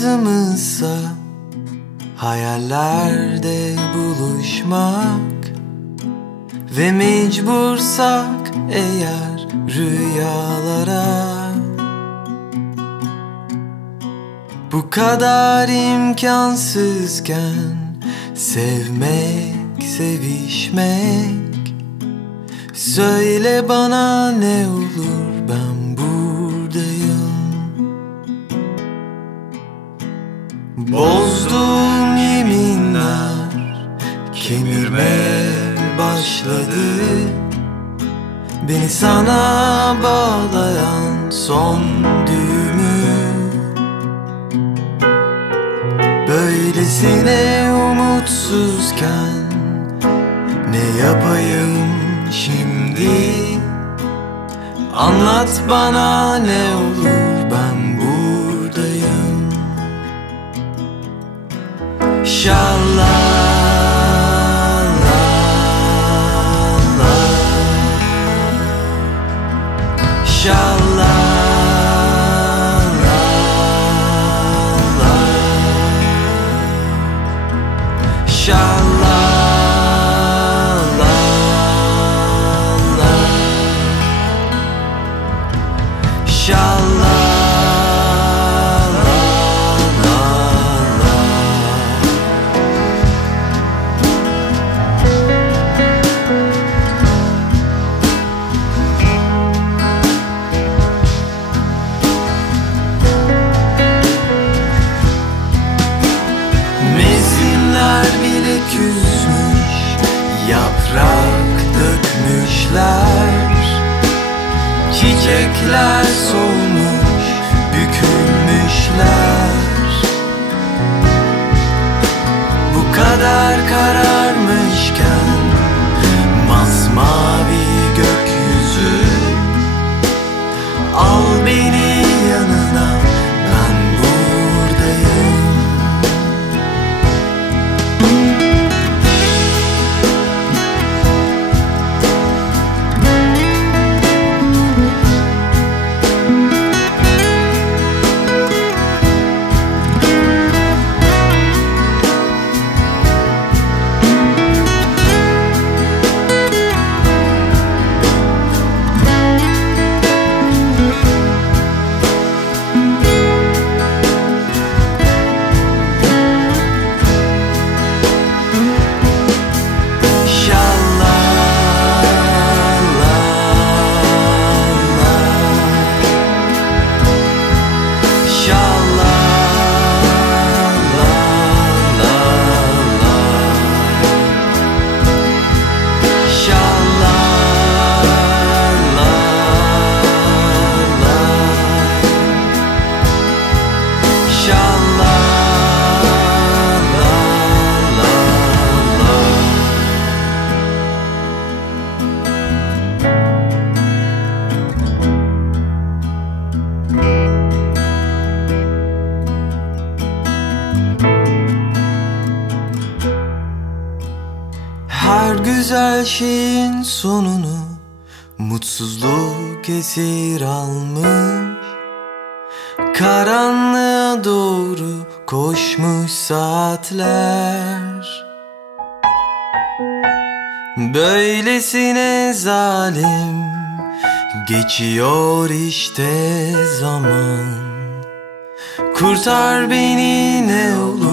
lazımsa hayallerde buluşmak ve mecbursak eğer rüyalara, bu kadar imkansızken sevmek, sevişmek, söyle bana ne olur, ben buradayım. Bozduğum yeminler kemirmeye başladı, beni sana bağlayan son düğümü. Böylesine umutsuzken ne yapayım şimdi? Anlat bana ne olur, ben buradayım. Şallah. Küsmüş, yaprak dökmüşler, çiçekler solmuş, bükülmüşler. Bu kadar kararmışken masmavi gökyüzü, al beni yanına, ben buradayım. Her güzel şeyin sonunu mutsuzluk esir almış, karanlığa doğru koşmuş saatler. Böylesine zalim geçiyor işte zaman. Kurtar beni ne olur,